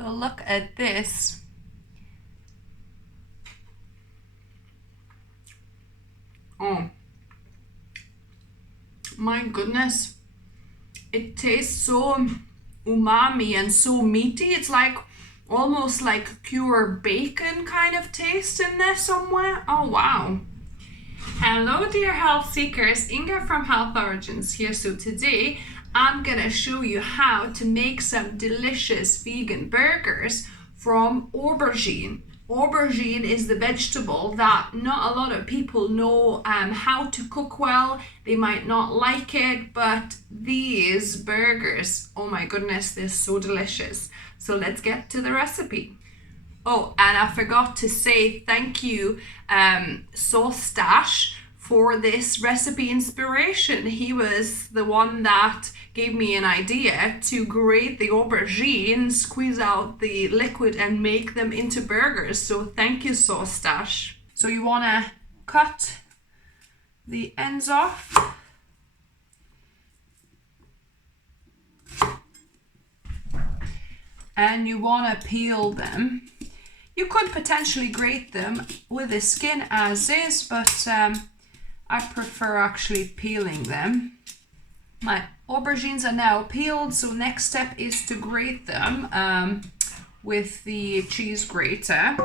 So look at this. Oh my goodness. It tastes so umami and so meaty. It's like almost like pure bacon kind of taste in there somewhere. Oh wow. Hello dear health seekers, Inga from Health Origins here. So today I'm gonna show you how to make some delicious vegan burgers from aubergine. Aubergine is the vegetable that not a lot of people know how to cook well. They might not like it, but these burgers, oh my goodness, they're so delicious. So let's get to the recipe. Oh, and I forgot to say thank you, Sautéing, for this recipe inspiration. He was the one that gave me an idea to grate the aubergine, squeeze out the liquid and make them into burgers. So thank you, Sautéing. So you want to cut the ends off. And you want to peel them. You could potentially grate them with the skin as is, but I prefer actually peeling them. My aubergines are now peeled, so next step is to grate them with the cheese grater.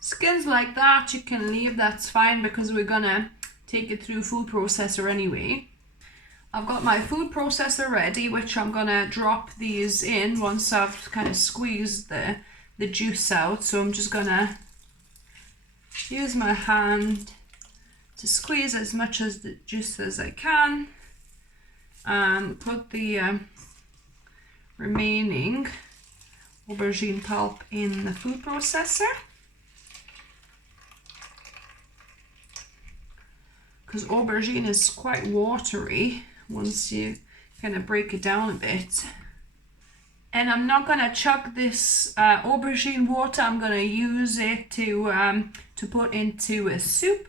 Skins like that you can leave, that's fine, because we're gonna take it through food processor anyway. I've got my food processor ready, which I'm gonna drop these in once I've kind of squeezed the juice out. So I'm just gonna use my hand to squeeze as much as the juice as I can and put the remaining aubergine pulp in the food processor. Because aubergine is quite watery once you kind of break it down a bit. And I'm not gonna chuck this aubergine water. I'm gonna use it to put into a soup.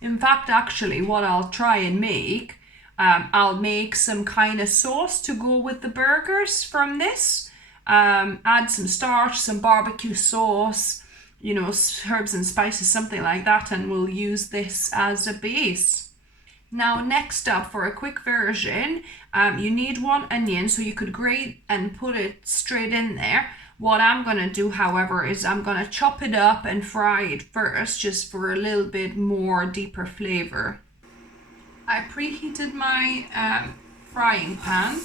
In fact, actually, what I'll try and make, I'll make some kind of sauce to go with the burgers from this. Add some starch, some barbecue sauce, you know, herbs and spices, something like that, and we'll use this as a base. Now, next up, for a quick version, you need 1 onion, so you could grate and put it straight in there. What I'm gonna do, however, is I'm gonna chop it up and fry it first, just for a little bit more deeper flavor. I preheated my frying pan,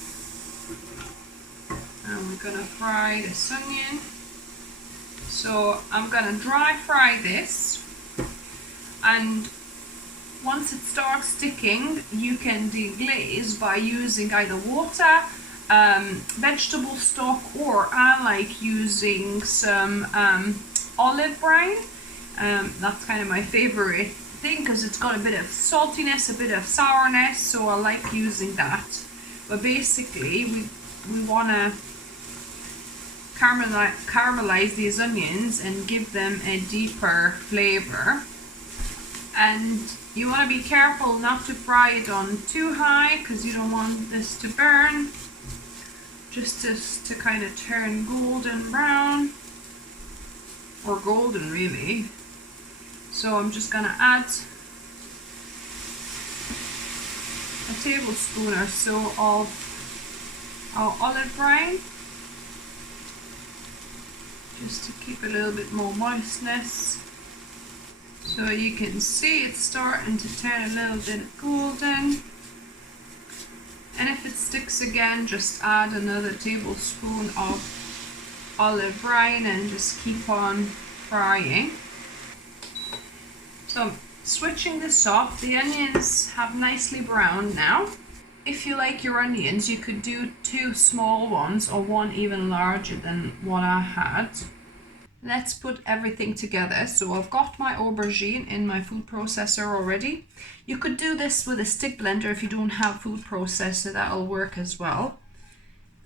and we're gonna fry this onion. So I'm gonna dry fry this, and once it starts sticking, you can deglaze by using either water, vegetable stock, or I like using some olive brine. That's kind of my favorite thing because it's got a bit of saltiness, a bit of sourness, so I like using that. But basically, we want to caramelize these onions and give them a deeper flavor. And you want to be careful not to fry it on too high because you don't want this to burn. Just to kind of turn golden brown, or golden really. So I'm just gonna add a tablespoon or so of our olive brine, just to keep a little bit more moistness. So you can see it's starting to turn a little bit golden. And if it sticks again, just add another tablespoon of olive brine and just keep on frying. So switching this off, the onions have nicely browned now. If you like your onions, you could do 2 small ones or 1 even larger than what I had. Let's put everything together. So I've got my aubergine in my food processor already. You could do this with a stick blender if you don't have food processor, that'll work as well.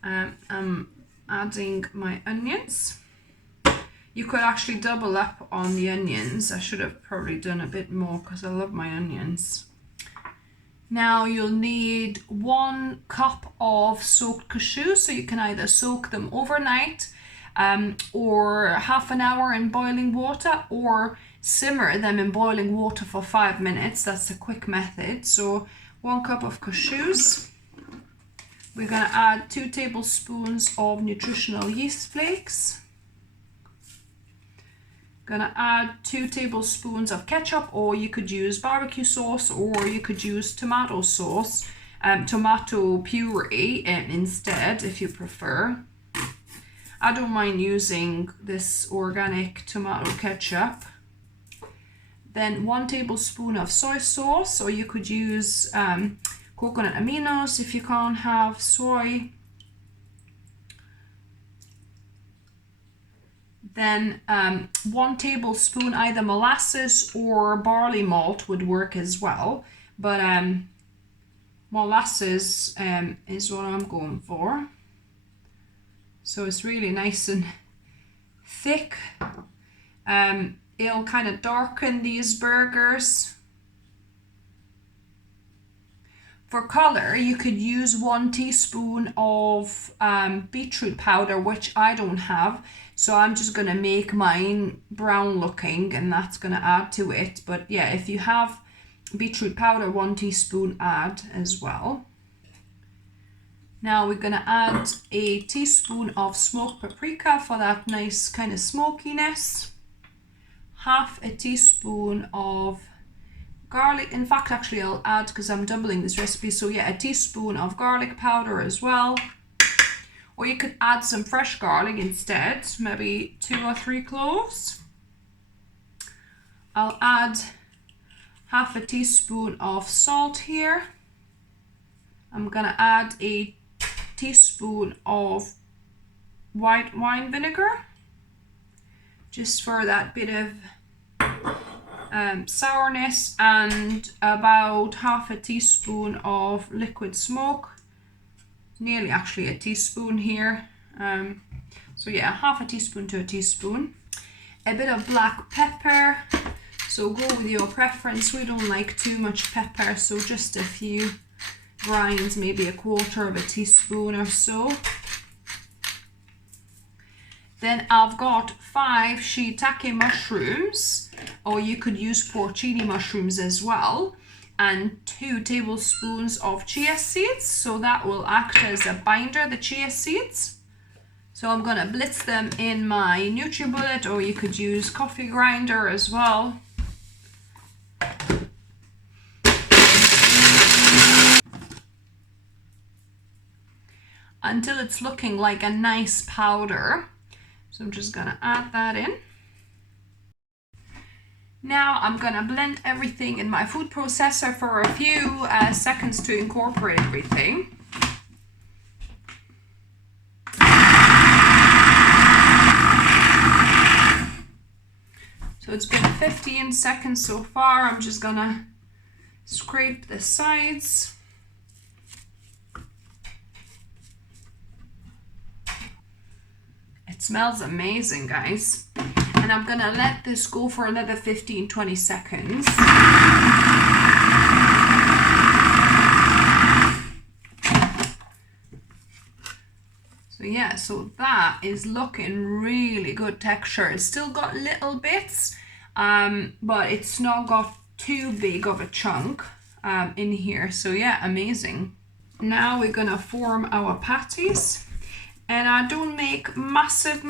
I'm adding my onions. You could actually double up on the onions. I should have probably done a bit more because I love my onions. Now you'll need 1 cup of soaked cashews, so you can either soak them overnight or half an hour in boiling water, or simmer them in boiling water for 5 minutes. That's a quick method. So 1 cup of cashews. We're going to add 2 tablespoons of nutritional yeast flakes. Gonna add 2 tablespoons of ketchup, or you could use barbecue sauce, or you could use tomato sauce, tomato puree instead if you prefer. I don't mind using this organic tomato ketchup. Then 1 tablespoon of soy sauce, or you could use coconut aminos if you can't have soy. Then 1 tablespoon either molasses or barley malt would work as well, but molasses is what I'm going for. So it's really nice and thick. It'll kind of darken these burgers. For color, you could use 1 teaspoon of beetroot powder, which I don't have. So I'm just going to make mine brown looking, and that's going to add to it. But yeah, if you have beetroot powder, 1 teaspoon add as well. Now we're going to add a teaspoon of smoked paprika for that nice kind of smokiness. Half a teaspoon of garlic. In fact, actually I'll add, because I'm doubling this recipe, so yeah, a teaspoon of garlic powder as well. Or you could add some fresh garlic instead, maybe 2 or 3 cloves. I'll add half a teaspoon of salt here. I'm gonna add a teaspoon of white wine vinegar, just for that bit of sourness, and about half a teaspoon of liquid smoke, nearly actually a teaspoon here. So yeah, half a teaspoon to a teaspoon. A bit of black pepper, so go with your preference. We don't like too much pepper, so just a few grinds, maybe a quarter of a teaspoon or so. Then I've got 5 shiitake mushrooms, or you could use porcini mushrooms as well, and 2 tablespoons of chia seeds, so that will act as a binder, the chia seeds. So I'm gonna blitz them in my NutriBullet, or you could use coffee grinder as well. Until it's looking like a nice powder. So I'm just gonna add that in. Now I'm gonna blend everything in my food processor for a few seconds to incorporate everything. So it's been 15 seconds so far. I'm just gonna scrape the sides. It smells amazing, guys. And I'm gonna let this go for another 15-20 seconds. So yeah, so that is looking really good texture. It's still got little bits, but it's not got too big of a chunk in here. So yeah, amazing. Now we're gonna form our patties. And I don't make massive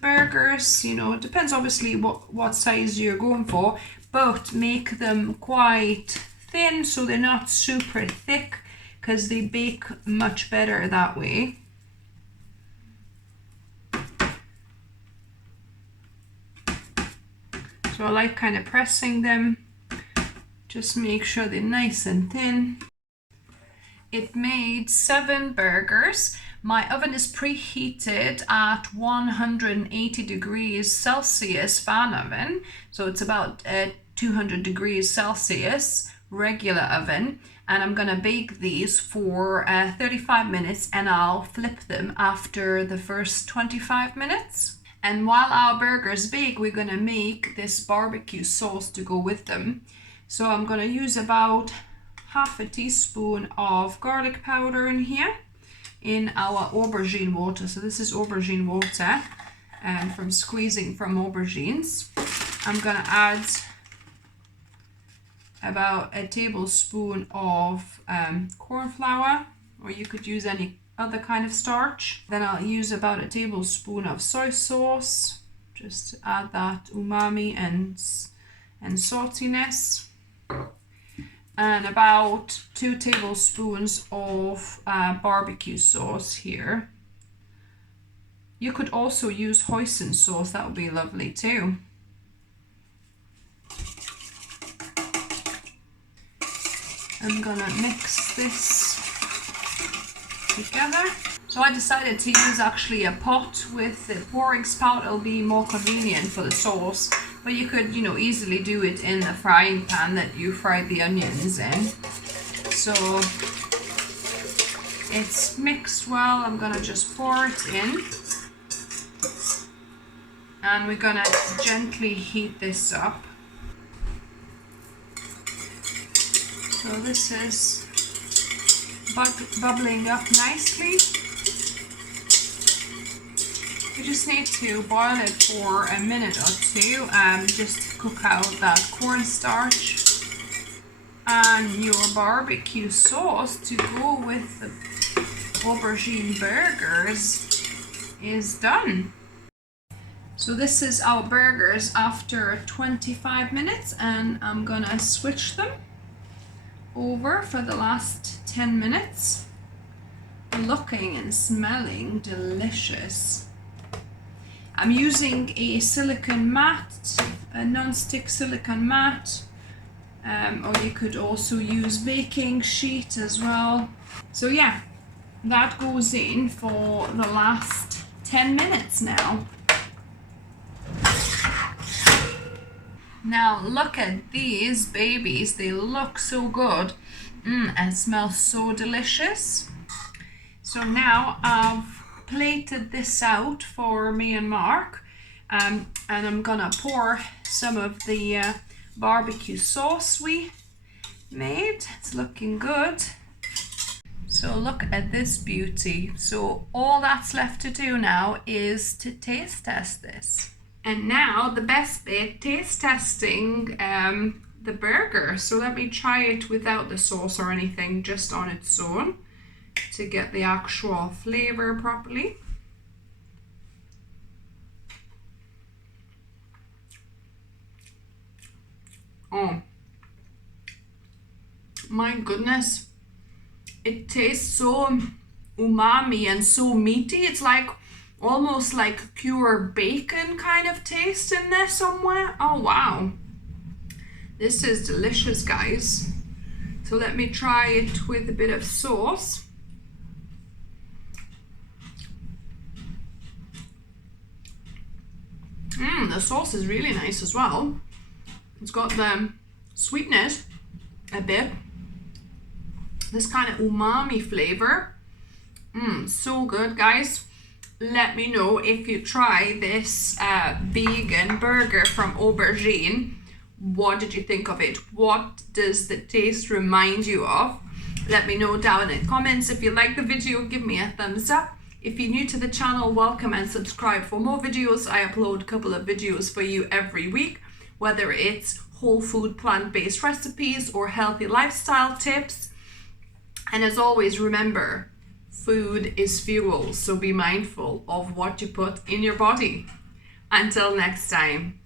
burgers, you know, it depends obviously what size you're going for, but make them quite thin so they're not super thick, because they bake much better that way. So I like kind of pressing them, just make sure they're nice and thin. It made 7 burgers. My oven is preheated at 180 degrees Celsius fan oven. So it's about 200 degrees Celsius regular oven. And I'm gonna bake these for 35 minutes, and I'll flip them after the first 25 minutes. And while our burgers bake, we're gonna make this barbecue sauce to go with them. So I'm gonna use about half a teaspoon of garlic powder in here in our aubergine water. So this is aubergine water from squeezing from aubergines. I'm gonna add about a tablespoon of corn flour, or you could use any other kind of starch. Then I'll use about a tablespoon of soy sauce, just to add that umami and saltiness. And about 2 tablespoons of barbecue sauce here. You could also use hoisin sauce, that would be lovely too. I'm gonna mix this together. So I decided to use actually a pot with the pouring spout. It'll be more convenient for the sauce, but you could, you know, easily do it in the frying pan that you fried the onions in. So it's mixed well. I'm gonna just pour it in, and we're gonna gently heat this up. So this is bubbling up nicely. You just need to boil it for a minute or two, just to cook out that cornstarch. And your barbecue sauce to go with the aubergine burgers is done. So this is our burgers after 25 minutes, and I'm gonna switch them over for the last 10 minutes. Looking and smelling delicious. I'm using a silicone mat, a non-stick silicone mat, or you could also use baking sheet as well. So yeah, that goes in for the last 10 minutes now. Now look at these babies, they look so good and smell so delicious. So now I've plated this out for me and Mark, and I'm gonna pour some of the barbecue sauce we made. It's looking good. So look at this beauty. So all that's left to do now is to taste test this. And now the best bit, taste testing the burger. So let me try it without the sauce or anything, just on its own, to get the actual flavor properly. Oh my goodness, it tastes so umami and so meaty. It's like almost like pure bacon kind of taste in there somewhere. Oh wow, this is delicious, guys. So let me try it with a bit of sauce. The sauce is really nice as well. It's got the sweetness a bit, this kind of umami flavor. So good, guys. Let me know if you try this vegan burger from Aubergine. What did you think of it? What does the taste remind you of? Let me know down in the comments. If you like the video, give me a thumbs up. If you're new to the channel, welcome and subscribe for more videos. I upload a couple of videos for you every week, whether it's whole food plant-based recipes or healthy lifestyle tips. And as always, remember, food is fuel, so be mindful of what you put in your body. Until next time.